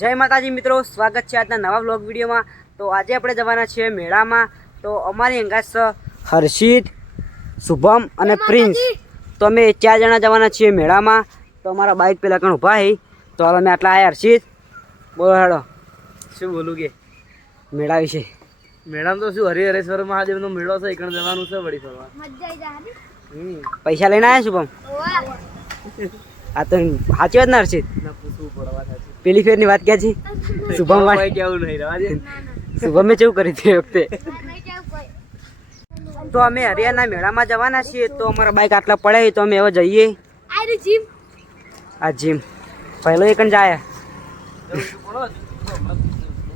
જય માતાજી મિત્રો સ્વાગત છે આજના નવા વ્લોગ વિડીયોમાં. તો આજે આપણે જવાના છીએ મેળામાં. તો અમારી અંગાસ હર્ષિત શુભમ અને પ્રિન્સ. તો અમે ચાર જણા જવાના છીએ મેળામાં. તો અમારા બાઇક પેલા કણ ઊભા હી. તો હાલ અમે આટલા આવ્યા હર્ષિત. બોલો હેડો. શું બોલું કે? મેળા વિશે. મેળામાં તો શું હરિહરેશ્વર મહાદેવનો મેળો છે એકણ જવાનું છે વળી ફરવા. પૈસા લઈને આવ્યા શુભમ? આ તો સાચી વાત ના હર્ષિત પેલી ફેરની વાત ક્યાં છે? શુભમ વાત કેવું નહીં રવા દે. શુભમે કેવું કરી તે વખતે? તો અમે હરિયાના મેળામાં જવાના છીએ તો અમારા બાઇક આટલા પડે તો અમે હવે જઈએ. આ જીમ પહેલો એક જાય.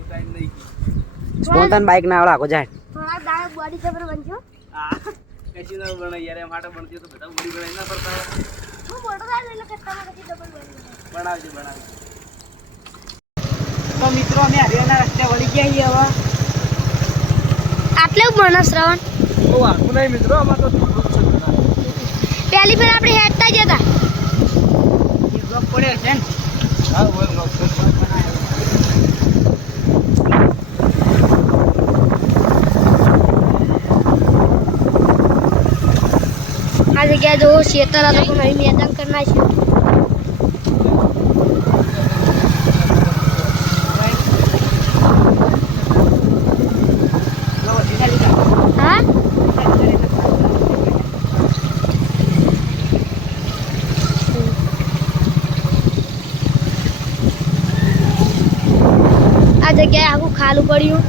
ટાઈમ નહીં સ્પોન્ટન બાઇક ના આવડે આખો જાય. કશું યાર માટે બનતી તો બધા બોડી બનાવી ના હોય. બનાવજો બનાવજો. તો મિત્રો અમે હરિયાના રસ્તે વળી ગયા છીએ હવે. આટલે બને શ્રવણ. બહુ આખું નહીં મિત્રો આમાં તો. પહેલી ફેર આપણે હેડતા જ હતા. બ્લોક પડ્યો છે ને. હા બોલ. બોલ. આ જગ્યાએ જો શેતર હતો અહીં મેદાન કરી નાખ્યું આ જગ્યાએ આખું ખાલું પડ્યું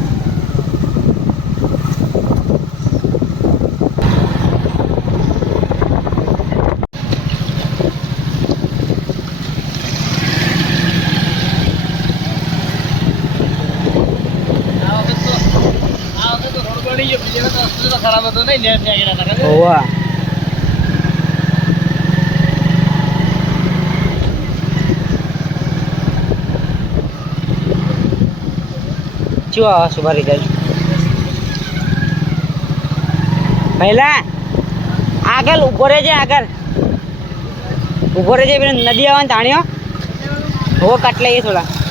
આ વખત તો આ વખત તો રોડ બની ગયો બીજા વખત રસ્તો તો નહીં નેટ ત્યાં ગયા હતા? હોવા. શું આવે સુભા રિઝલ્ટ પહેલા આગળ ઊભો રહેજે આગળ. ઊભો રહેજે પેલી નદી આવવાની તાણીઓ હો. કટલે એ થોડા.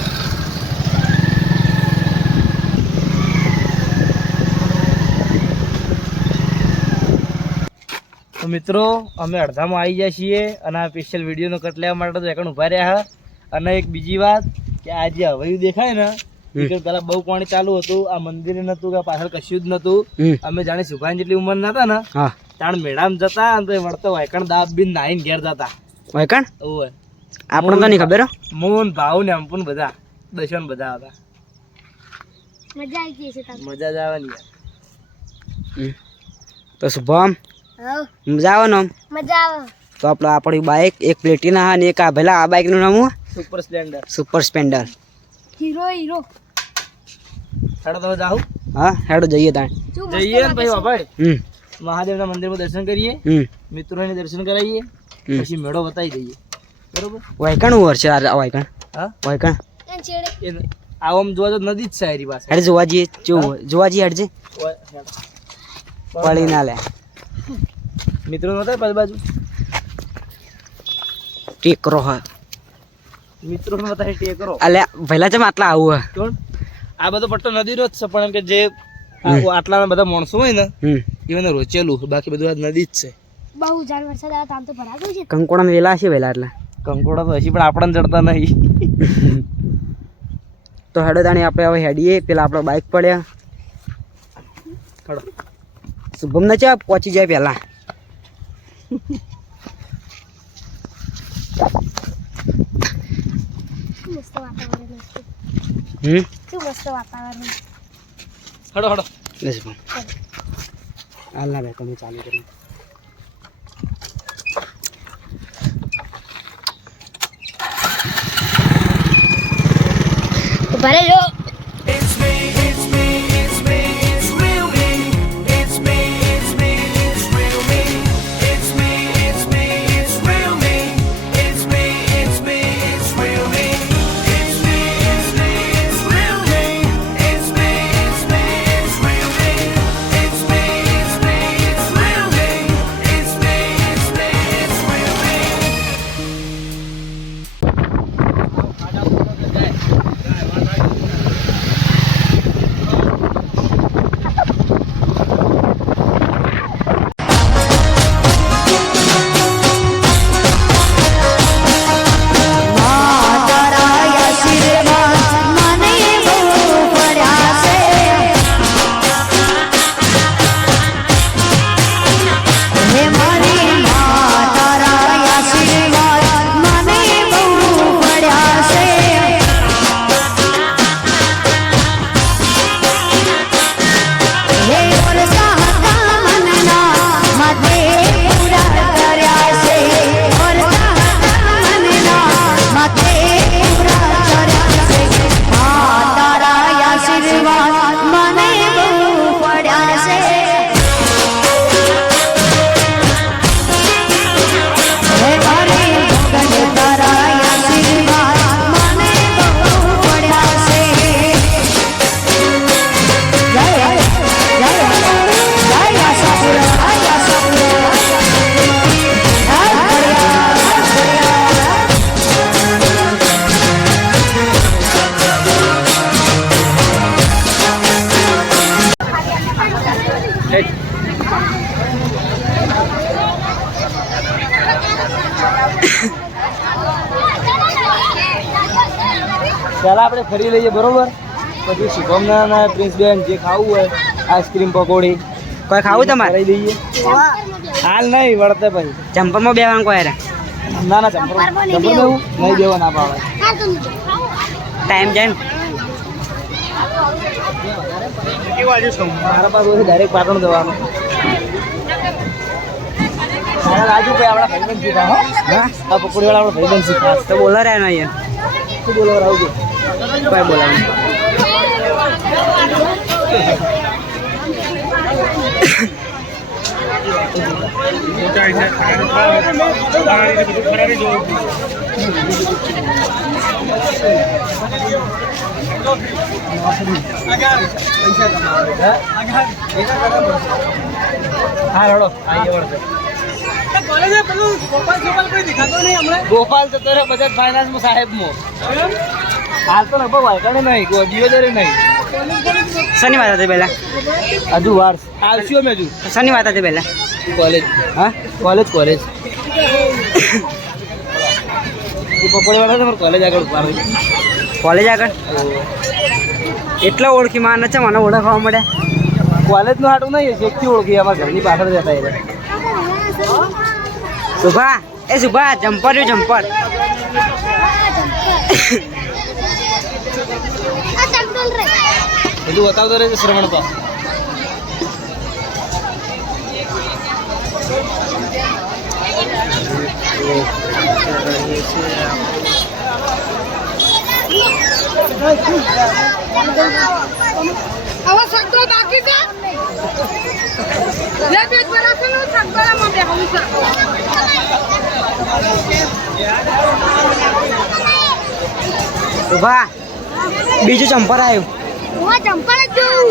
તો મિત્રો અમે અડધામાં આવી જાય છીએ અને આ સ્પેશિયલ વિડીયોનો કટ લેવા માટે તો એકણ ઊભા રહ્યા હા. અને એક બીજી વાત કે આ જે હવાયું દેખાય ને પેલા બહુ પાણી ચાલુ હતું. આ મંદિર નતું કે પાછળ કશું જ નતું અમે જાણે સુભાન જેટલી ઉંમર ના હતા ને હા. તાણ મેળામાં જતા અને વળતો વાયકણ દાબ બી નાઈન ઘેર જતા. વૈકણ ઓવે. આપણને તો નહીં ખબર મોન મોહન ભાવ ને અમપુન બધા દર્શન બધા હતા. મજા આવી ગઈ છે મજા જ આવે ને તો શુભમ મજા આવે ને મજા આવે તો આપણે આપણી બાઇક એક પ્લેટિના હા ને એક આ ભલા આ બાઇકનું નામ હું? Super Splendor Super Splendor Hero Hero હેડો તો જાઓ હા હેડો જઈએ ત્યાં જઈએ ને ભાઈ પછી હમ. મહાદેવના મંદિરમાં દર્શન કરીએ. હમ. મિત્રોને દર્શન કરાવીએ. પછી મેળો બતાવી દઈએ. બરોબર? વાયકણ ઉભર છે આ વાયકણ? હા? વાયકણ? આવો આમ જોવા તો નદી જ છે એરી પાસે. હેડ જોવા જઈએ જો જોવા જઈએ હેડજે. ઓય, હેડ. પડી ના લે. મિત્રો નતા પાછ બાજુ? ટેકરો હા. મિત્રો નતા ટેકરો. અલે પહેલા ચમ આટલા આવું હે? કોણ? આ બધો પટ્ટો નદીનો જ છે પણ કે જે આટલા બધા માણસો હોય ને એમને રોચેલું બાકી બધું આ નદી જ છે. બહુ જાણ વરસાદ આવે તો આમ તો ભરાતું છે. કંકોડા વેલા છે વેલા એટલે. કંકોડા તો હજી પણ આપણને ચડતા નહીં. તો હેડો તાણી આપણે હવે હેડીએ. પેલા આપણો બાઇક પડ્યા. શુભમ ને ચા પહોંચી જાય પહેલા મસ્ત વાતાવરણ છે હમ શું મસ્ત વાતાવરણ હડો હડો લે શુભમ હાલ ના તમે ચાલુ કરી ભરે રહેજો પહેલા આપણે ફરી લઈએ બરોબર? પછી શુભમના પ્રિન્સ બેન જે ખાવું હોય આઈસ્ક્રીમ પકોડી કોઈ ખાવું તમારે? કરાવી દઈએ હાલ નહીં વળતે પછી ચંપલમાં બે કોઈ ના ના ચંપર ચંપર નહીં ચંપલ નહીં દેવા ના પાડે ટાઈમ જાય ને? મારા પાસે ડાયરેક્ટ પાટણ દેવાનું મારા રાજુભાઈ આપણા ભાઈબંધ શીખા હો? આ પકોડી વાળા આપણા ભાઈબંધ શીખા તો બોલો રહ્યા નહીં શું બોલો. રાહુલ કોઈ બોલાવું. ગોપાલ તો તારે બજાજ ફાઇનાન્સમાં સાહેબ મો હાલ તો લગભગ વાયકાને નહીં કોઈ દિવસે નહીં. શની વાત હતી પહેલા. હજુ વાર. આવશું અમે હજુ? શની વાત હતી પહેલા. કોલેજ. હા? College college. પકોડી વાળા તમારે કોલેજ આગળ ઊભા કોલેજ આગળ? એટલા ઓળખી માં છે મને ઓળખવા મળે. કોલેજનું હાટું નહીં એકથી ઓળખી અમારા ઘરની પાછળ રહેતા એ શુભા એ શુભા જમ્પર. જમ્પર. બધું બતાવતો રહેશે શ્રવણ તો હવે સગડો બાકી છે લે પેટ ભરાશે ને સગડામાં બેહવું છે શુભા બીજું ચંપર આવ્યું હું ચંપલ જ જોઉં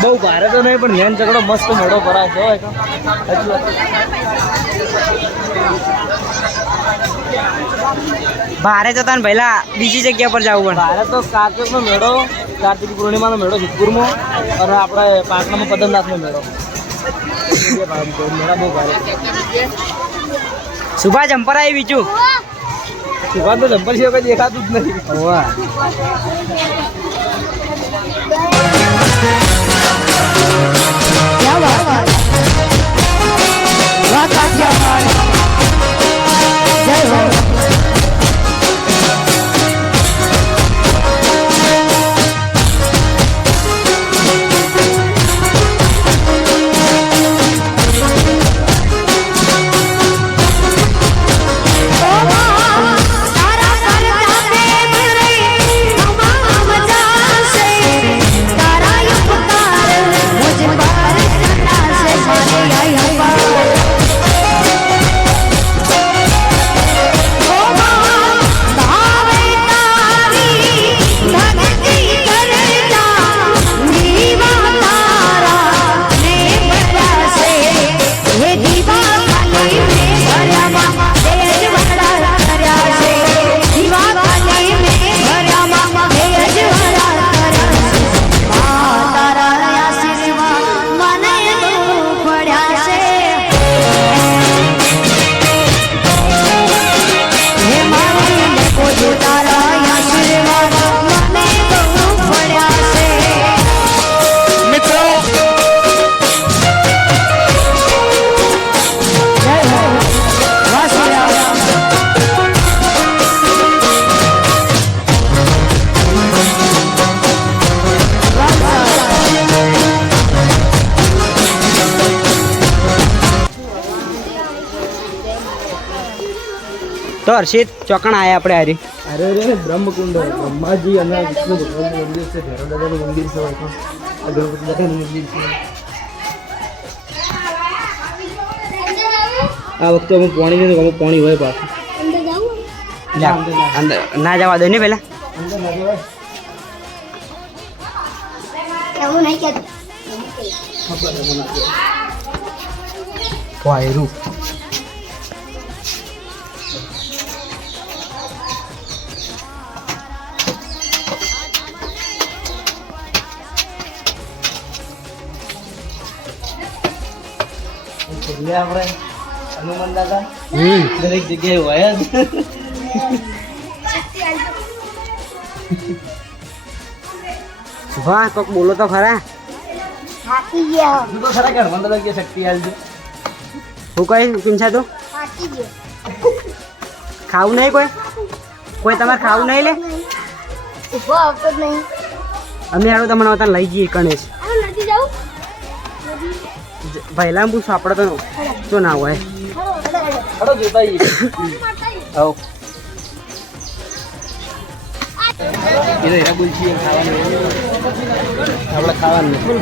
બહુ ભારે તો નહીં, પણ મેન ચકડો મસ્ત મોટો ભરાશે વાત. ભારે જતા ને પહેલા બીજી જગ્યા પર જવું ભારે તો કાર્તિકનો મેળો કાર્તિક પૂર્ણિમાનો મેળો સિદ્ધપુરમાં અને આપણે પાટણામાં પદમનાથનો મેળો. મેળા બહુ ભારે. પડે શુભા જમ્પર આવી બીજું? સુભા તો જમ્પર સિવાય કઈ દેખાતું જ નથી વાહ તારા તો હર્ષિત ચોકણ આયા આપણે હારી. અરે અરે બ્રહ્મકુંડ બ્રહ્માજી અને વિષ્ણુ ભગવાનનું મંદિર છે ભૈરવ મંદિર છે આ ગણપતિ દાદાનું મંદિર છે. આ વખતે અમે પાણી નહીં અમે પાણી હોય પાછું. અંદર ના જવા દે ને પહેલા અંદર ના જવાય. વાયરું. એટલે આપણે હનુમાન દાદા? હમ. દરેક જગ્યાએ હોય જ. વાહ કોક બોલો તો ખરા. થાકી ગયા. તું તો ખરા કે હનુમાન દાદા કે શક્તિ આલજો. હું કઈ પીંછા તો? થાકી ગયો. ખાવું નહીં કોઈ? કોઈ તમારે ખાવું નહીં લે? ઊભો આવતો જ નહીં. અમે હારું તમને વતન લઈ જઈએ ગણેશ. પહેલા પૂછો આપણે તો શું ના હોય આપણે ખાવાનું. નથી.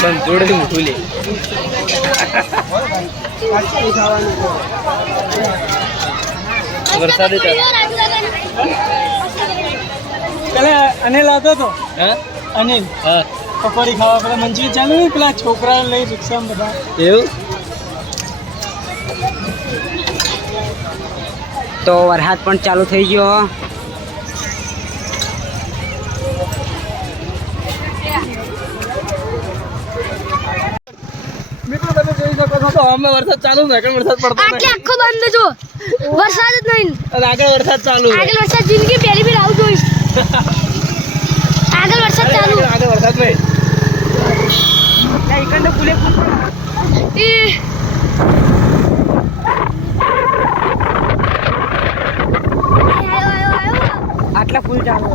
પણ જોડેથી મોટું લે. વરસાદે પેલા અનિલ આવતો હતો? હા? અનિલ. હા. પકોડી ખાવા પેલા મંચુરી ચાલુ ને પેલા છોકરા લઈ રિક્ષા બધા? એવું? તો વરસાદ પણ ચાલુ થઈ ગયો. તો અમે વરસાદ ચાલુ ને આગળ વરસાદ પડતો આટલે આખો બંધ જો? વરસાદ જ નહીં. અને આગળ વરસાદ ચાલુ. આગળ વરસાદ જિંદગી પહેલી બી આવું જોઈશ. આગળ વરસાદ ચાલુ. આગળ વરસાદ નહીં. આટલા ફૂલ ચાલુ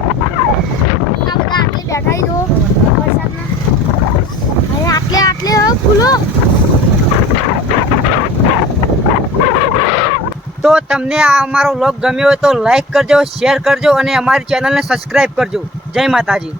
આ બધા આટલે બેઠા જો વરસાદના અરે આટલે આટલે હવે ફૂલો તો તમને આ અમારો વ્લોગ ગમ્યો હોય તો લાઈક કરજો શેર કરજો અને અમારી ચેનલને સબસ્ક્રાઈબ કરજો. જય માતાજી.